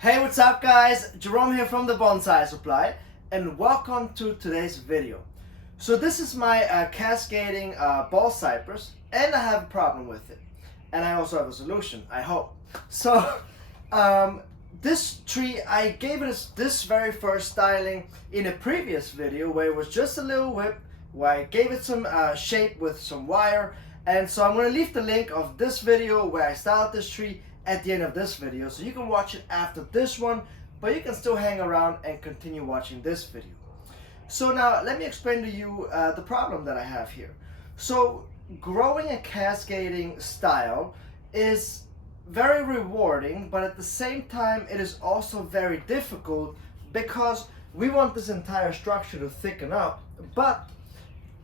Hey, what's up guys? Jerome here from the Bonsai Supply and welcome to today's video. So this is my cascading Bald Cypress and I have a problem with it. And I also have a solution, I hope. So this tree, I gave it this very first styling in a previous video where it was just a little whip, where I gave it some shape with some wire. And so I'm going to leave the link of this video where I styled this tree at the end of this video, so you can watch it after this one, but you can still hang around and continue watching this video. So now let me explain to you the problem that I have here. So growing a cascading style is very rewarding, but at the same time it is also very difficult because we want this entire structure to thicken up, but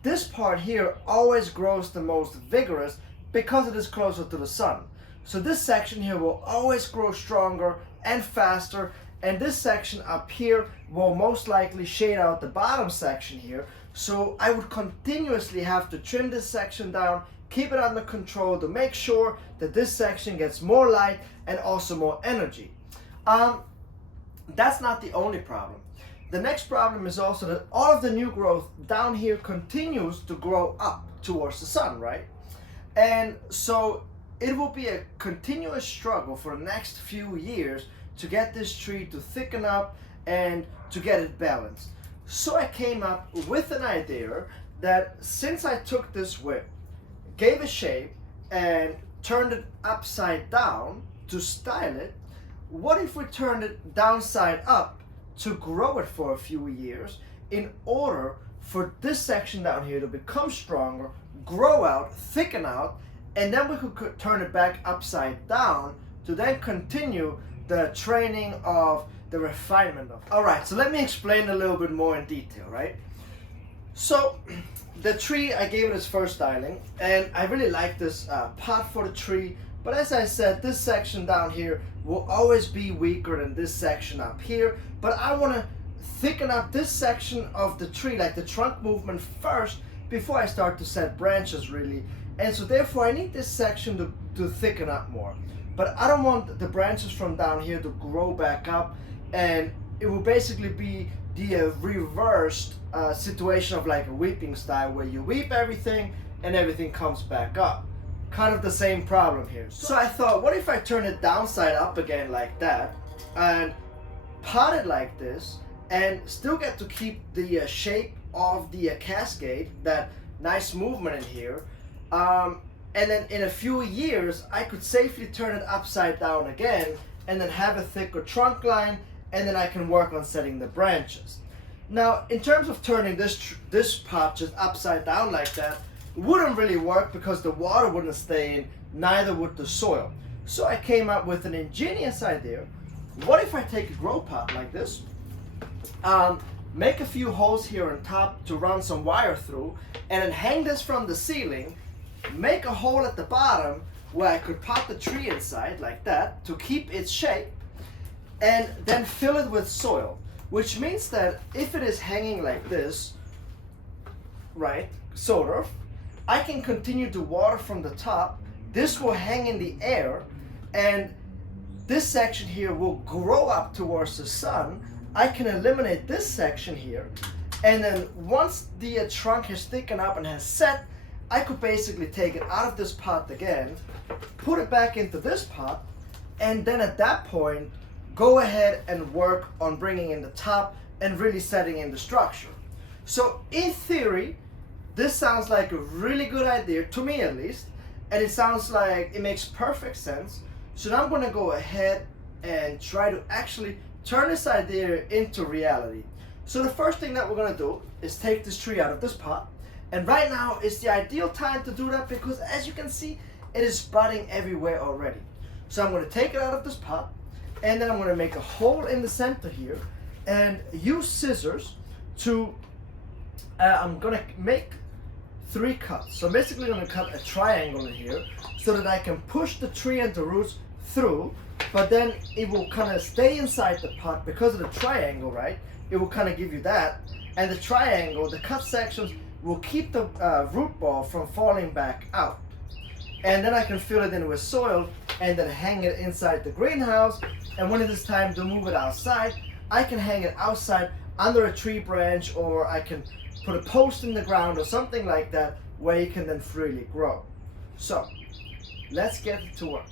this part here always grows the most vigorous because it is closer to the sun. So this section here will always grow stronger and faster, and this section up here will most likely shade out the bottom section here. So I would continuously have to trim this section down, keep it under control to make sure that this section gets more light and also more energy. That's not the only problem. The next problem is also that all of the new growth down here continues to grow up towards the sun, right? And so it will be a continuous struggle for the next few years to get this tree to thicken up and to get it balanced. So I came up with an idea that since I took this whip, gave a shape, and turned it upside down to style it, what if we turned it downside up to grow it for a few years in order for this section down here to become stronger, grow out, thicken out, and then we could turn it back upside down to then continue the training of the refinement of it. Alright, so let me explain a little bit more in detail, right? So the tree, I gave it its first styling and I really like this pot for the tree, but as I said, this section down here will always be weaker than this section up here, but I want to thicken up this section of the tree, like the trunk movement first, before I start to set branches really. And so therefore I need this section to thicken up more. But I don't want the branches from down here to grow back up, and it will basically be the reversed situation of like a weeping style where you weep everything and everything comes back up. Kind of the same problem here. So I thought, what if I turn it downside up again like that and pot it like this and still get to keep the shape of the cascade, that nice movement in here. And then in a few years I could safely turn it upside down again and then have a thicker trunk line, and then I can work on setting the branches. Now in terms of turning this pot just upside down like that, wouldn't really work because the water wouldn't stay in, neither would the soil. So I came up with an ingenious idea. What if I take a grow pot like this, make a few holes here on top to run some wire through, and then hang this from the ceiling, make a hole at the bottom where I could pot the tree inside like that to keep its shape, and then fill it with soil, which means that if it is hanging like this, right, sort of, I can continue to water from the top. This will hang in the air and this section here will grow up towards the sun. I can eliminate this section here, and then once the trunk has thickened up and has set, I could basically take it out of this pot again, put it back into this pot, and then at that point go ahead and work on bringing in the top and really setting in the structure. So in theory this sounds like a really good idea, to me at least, and it sounds like it makes perfect sense. So now I'm going to go ahead and try to actually turn this idea into reality. So the first thing that we're going to do is take this tree out of this pot, and right now is the ideal time to do that because as you can see it is budding everywhere already. So I'm going to take it out of this pot, and then I'm going to make a hole in the center here and use scissors to I'm going to make 3 cuts. So basically I'm going to cut a triangle in here so that I can push the tree and the roots through, but then it will kind of stay inside the pot because of the triangle, right? It will kind of give you that, and the triangle, the cut sections, will keep the root ball from falling back out. and then I can fill it in with soil and then hang it inside the greenhouse. And when it is time to move it outside, I can hang it outside under a tree branch, or I can put a post in the ground or something like that where you can then freely grow. So let's get to work.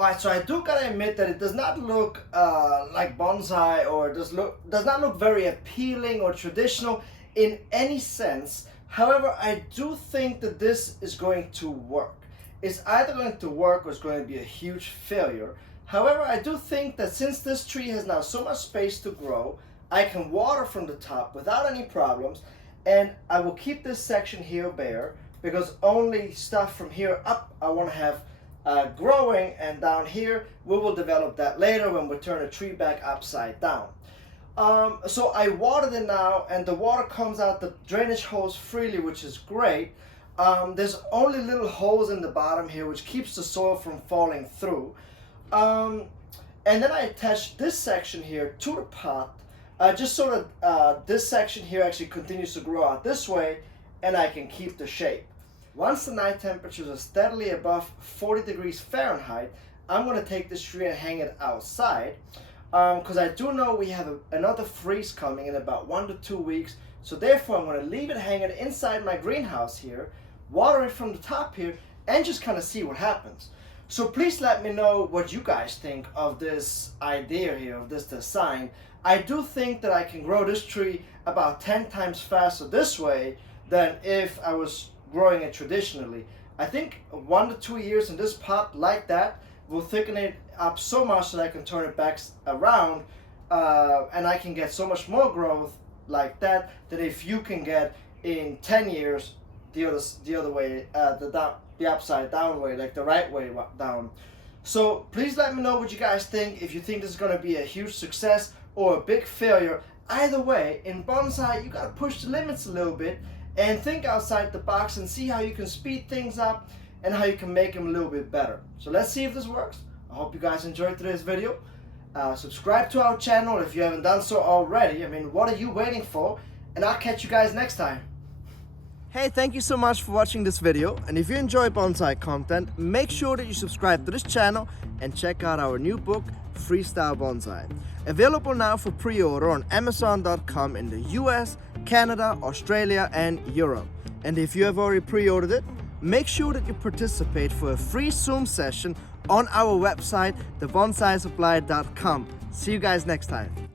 Alright, so I do gotta admit that it does not look like bonsai, or does not look very appealing or traditional in any sense. However, I do think that this is going to work. It's either going to work or it's going to be a huge failure. However, I do think that since this tree has now so much space to grow, I can water from the top without any problems, and I will keep this section here bare because only stuff from here up I want to have growing, and down here we will develop that later when we turn the tree back upside down. So I watered it now, and the water comes out the drainage hose freely, which is great. There's only little holes in the bottom here which keeps the soil from falling through. And then I attached this section here to the pot, just so that this section here actually continues to grow out this way, and I can keep the shape. Once the night temperatures are steadily above 40 degrees Fahrenheit, I'm going to take this tree and hang it outside, because I do know we have another freeze coming in about 1 to 2 weeks. So therefore I'm going to leave it hanging inside my greenhouse here, water it from the top here, and just kind of see what happens. So please let me know what you guys think of this idea here, of this design. I do think that I can grow this tree about 10 times faster this way than if I was growing it traditionally. I think 1 to 2 years in this pot like that will thicken it up so much that I can turn it back around, and I can get so much more growth like that if you can get in 10 years the other way, the upside down way, like the right way down. So please let me know what you guys think, if you think this is going to be a huge success or a big failure. Either way, in bonsai you got to push the limits a little bit and think outside the box and see how you can speed things up and how you can make them a little bit better. So let's see if this works. I hope you guys enjoyed today's video. Subscribe to our channel if you haven't done so already. I mean, what are you waiting for? And I'll catch you guys next time. Hey, thank you so much for watching this video, and if you enjoy bonsai content, make sure that you subscribe to this channel and check out our new book, Freestyle Bonsai. Available now for pre-order on Amazon.com in the US, Canada, Australia and Europe. And if you have already pre-ordered it, make sure that you participate for a free Zoom session on our website, thebonsaiSupply.com. See you guys next time.